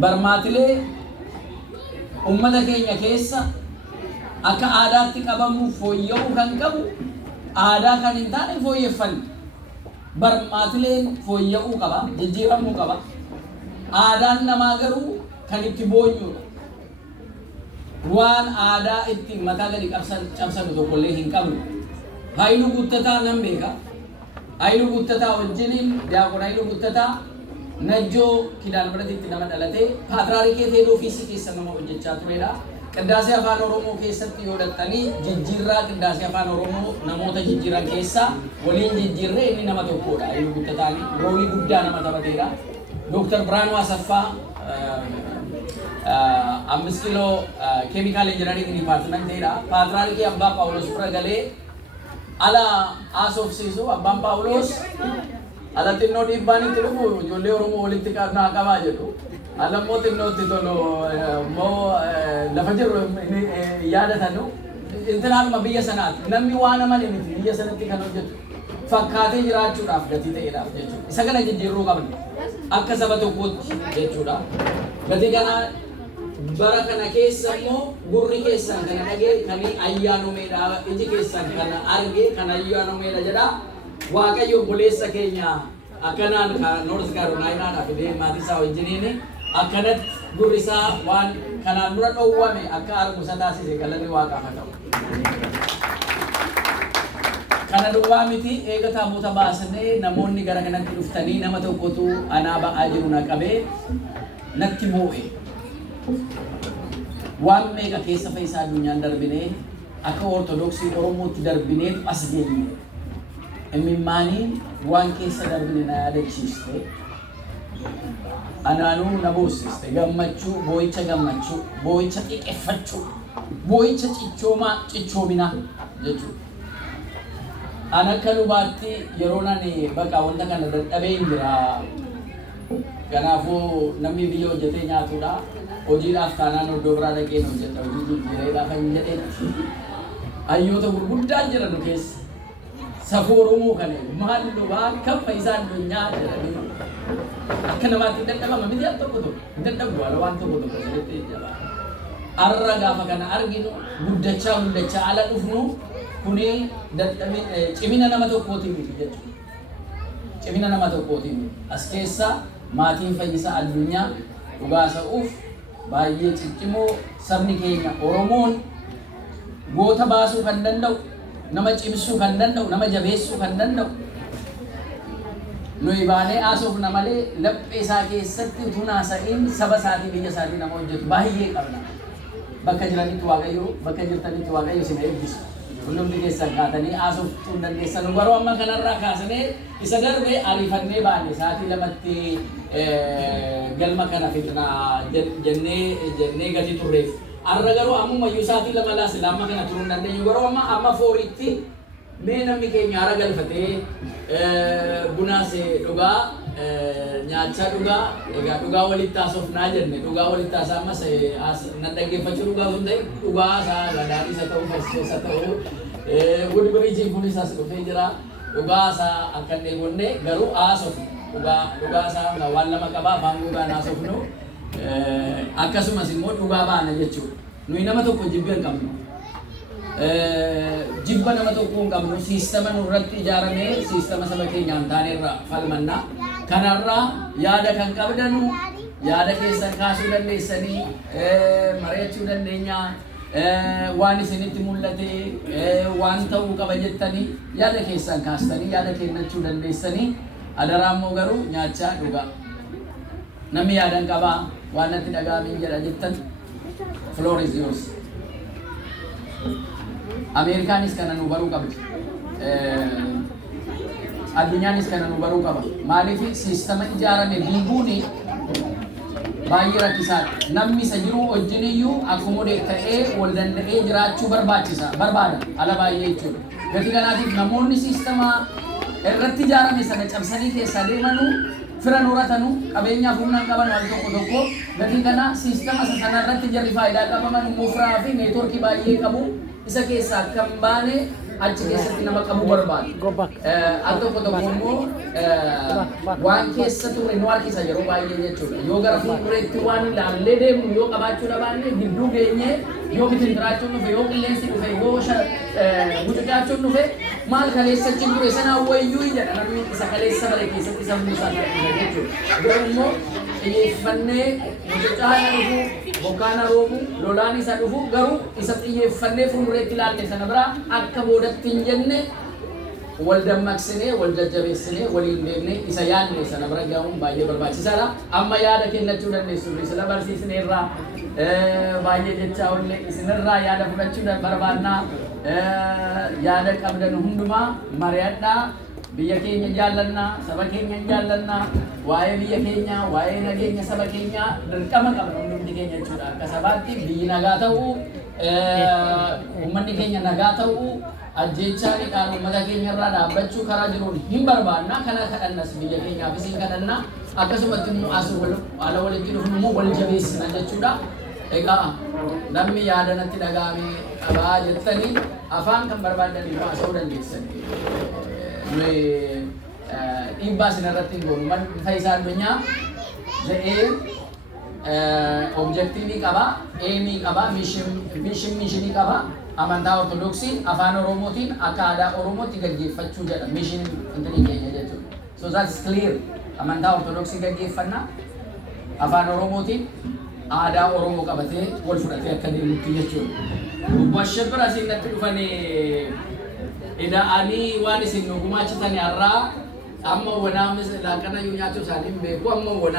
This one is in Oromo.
barmaatilee ummata keenya keessa akka aadaatti qabamu fooyya'uu kan qabu aadaa kan hin taane fooyyeffanne barmaatileen fooyya'uu qaba jijjiiramuu qaba aadaan namaa garuu kan itti boonyudha waan aadaa itti mataa gadi cabsanu tokkollee hin qabnu Haayiluu Guuttataa nan beeka Haayiluu Guuttataa wajjiniin Diyaaqoon Haayiluu Guuttataa Najjoo Kidaan Biratitti nama dhalatee paatraarikee ta'ee ofiisii keessa nama hojjechaa turedha. Qindaasee afaan Oromoo keessatti yoo dhattanii jijjiirraa qindaasee afaan Oromoo namoota jijjiiran keessaa waliin jijjiirree inni nama tokkodha. Haayiluu Guuttataan roolii guddaa nama taphateedha. Dr. Biraanuu Asaffaa 5 kiiloo keemikaal injinaring dipaartimenteedha. Paatraarikee Abbaa Phaawulos bira galee ala haasofsiisu Abbaan Phaawulos ala xinnoo dhiibbaan itti dhufu ijoollee Oromoo walitti naa qabaa jedhu. Ala immoo xinnoo itti tolu immoo lafa jiru yaadatanu intinaanuma biyya sanaati. Namni waan amane miti biyya sanatti kan hojjetu fakkaatee jiraachuudhaaf gatii ta'eedhaaf jechuudha. Isa kana jijjiirruu qabna akka saba tokkootti jechuudha. Gatii kana bara kana keessa immoo gurri keessan kana dhagee kan ayyaanumeedha iji keessan kana argee kan ayyaanumeedha jedha. Waaqayyo obboleessa keenya akkanaan North Carolina fidee maatii isaa wajjiniin akkanatti gurri isaa waan kanaan dura dhowwame akka argu isa taasise galanni Waaqaaf haa ta'u. Kana duwwaa miti eega taabota baasnee namoonni gara kanatti dhuftanii nama tokkotu anaa ba'aa jiru na qabee natti moo'e. Waan meeqa keessa fayyisaa addunyaan darbinee akka Ortodoksii Oromootti darbineetu as geenye. Imimmaaniin waan keessa darbine na yaadachiiste. Anaanuu na boossiste. Gammachuu, boo'icha gammachuu, boo'icha xiqqeeffachuu, boo'icha cichoominaa jechuudha. Ana akka lubaatti yeroo nani bakka wanta kana dadhabee hin jira. Kanaafuu namni biyya hojjetee nyaatudha. Hojiidhaaf taanaan iddoo biraa dhaqee hojjeta. Hojii jijjiireedhaaf hin jedheetti. Hayyoota gurguddaa jiran keessa. Safuu Oromoo kana maal lubaa kan fayyisaa addunyaa jedhanii akka namaatti dadhabama miti al tokko tokko dadhabu ala waan tokko tokko sirriitti jaba. Arra gaafa kana arginu guddachaa ala dhufnu kuni cimina nama tokkootiin miti jechuudha. Cimina nama tokkootiin miti. As keessa maatiin fayyisaa addunyaa dhugaasa'uuf baay'ee ciccimoo sabni keenya Oromoon goota baasuu kan danda'u nama cimsuu kan danda'u nama jabeessuu kan danda'u nuyi baanee haasofna malee laphee isaa keessatti utuu naasa'in saba isaatii biyya isaatii nama hojjetu baay'ee qabna. Bakka jiranitti Waaqayyo bakka jirtanitti Waaqayyo isin eebbisu. Hundi keessan kaatanii haasoftuu hin dandeessan. Garuu amma kanarraa kaasnee isa darbee ariifannee baane sa'aatii lamatti galma kana fidnaa jennee gadi turreef. Arra garuu ammumayyuu sa'aatii lama laasi lamma kana turuu hin dandeenyu. Garuu amma fooriitti mee namni keenya hara galfatee bunaas dhugaa nyaachaa dhugaa egaa dhugaa walitti haasofnaa jenne dhugaa walitti haasaa ammas nan dhaggeeffachuu dhugaa sun ta'e dhugaa isaa gadaarii isa ta'uu fasiisa ta'uu gudbiriijiin kunis as dhufee jira dhugaa isaa akka hin dheebonne garuu haasofnu dhugaa isaa waan lama qabaa afaan gogaan haasofnu akkasumas immoo dhugaa baana jechuudha. Nuyi nama tokko jibba hin qabnu. Jibba nama tokko hin qabnu siistama nurratti ijaaramee siistama saba keenyaan taanerra falmanna. Kanarraa yaada kan qabdanu yaada keessan kaasuu dandeessanii mari'achuu dandeenya. Waan isinitti mul'ate waan ta'uu qaba jettanii yaada keessan kaastanii yaada kennachuu dandeessanii. Adaraa immoo garuu nyaachaa dhugaa. Namni yaadan qabaa waan natti dhaga'ameen jedha jettan floor is yours. Ameerikaanis kana nu baruu qabdi. Addunyaanis kana nu baruu qaba. Maaliif siistama ijaarame diiguun baay'ee rakkisaadha. Namni isa jiru wajjiniyyuu akkomodeet ta'ee wal danda'ee jiraachuu barbaada ala baay'ee jechuudha. Gatii kanaatiif namoonni siistama irratti ijaarame sana cabsanii keessaa deemanuu firan horatanu qabeenyaaf humna qaban wal tokko gatii kana siistama sana irratti jarri faayidaa qabaman muufraa fi neetworkii baay'ee qabu isa keessaa kan baane achi keessatti nama qabu barbaadu. Al tokko tokko immoo waan keessa ture nu harkisa yeroo baay'ee jechuudha. Yoo gara fuuldureetti waan ilaallee deemnu yoo qabaachuu dhabaanne gidduu geenyee yoo bitintiraachuu dhufe yoo qilleensi dhufe yoo mucucaachuun dhufe maal kaleessa achi ture sanaa wayyuu jedha namni isa kaleessa bare keessatti sammuu isaa kadhata jechuudha. Garuu immoo xiyyeeffannee mucucaana dhufu bokkaana roobu lolaan isa dhufu garuu isa xiyyeeffannee fuuldureetti ilaalle sana bira akka boodatti hin jenne wal dammaqsinee wal jajjabeessinee waliin deemnee isa yaadne sana bira gahuun baay'ee barbaachisaadha. Amma yaada kennachuu dandeessu sila barsiisneerraa baay'ee jechaa olle isinirraa yaada fudhachuu barbaannaa yaada qabdan hundumaa mari'adhaa. Biyya keenya jaallannaa, saba keenya jaallannaa, waa'ee biyya keenya, waa'ee nageenya saba keenya dirqama qabna hundi keenya jechuudha. Akka sabaatti biyyi nagaa ta'uu, uummanni keenya nagaa ta'uu, ajjeechaadhaan uummata keenya irraa dhaabbachuu karaa jiruun hin barbaanna. Kana kadhannas biyya keenyaafis hin kadhanna. Akkasumatti immoo asii haala walitti dhufnu immoo wal jabeessina jechuudha. Egaa namni yaada natti dhaga'amee qabaa jettanii afaan kan barbaadan immoo haasa'uu dandeessanii. Dhiibbaa sinarratti hin goonu. Faayisaa addunyaa jedhee objektiivii qaba, aimii qaba, mishinii qaba. Amantaa Ortodoksii afaan Oromootiin akka aadaa Oromootti gaggeeffachuu jedha. Mishin intinii keenya jechuudha. So that's clear. Amantaa Ortodoksii gaggeeffannaa afaan Oromootiin aadaa Oromoo qabatee wal fudhatee akka deemutti jechuudha. Washashbira asiin natti dhufanii ida'anii waan isin nu gumaachitanii har'aa amma wanaa laaqana yoo nyaachuu isaanii hin beeku amma wanaa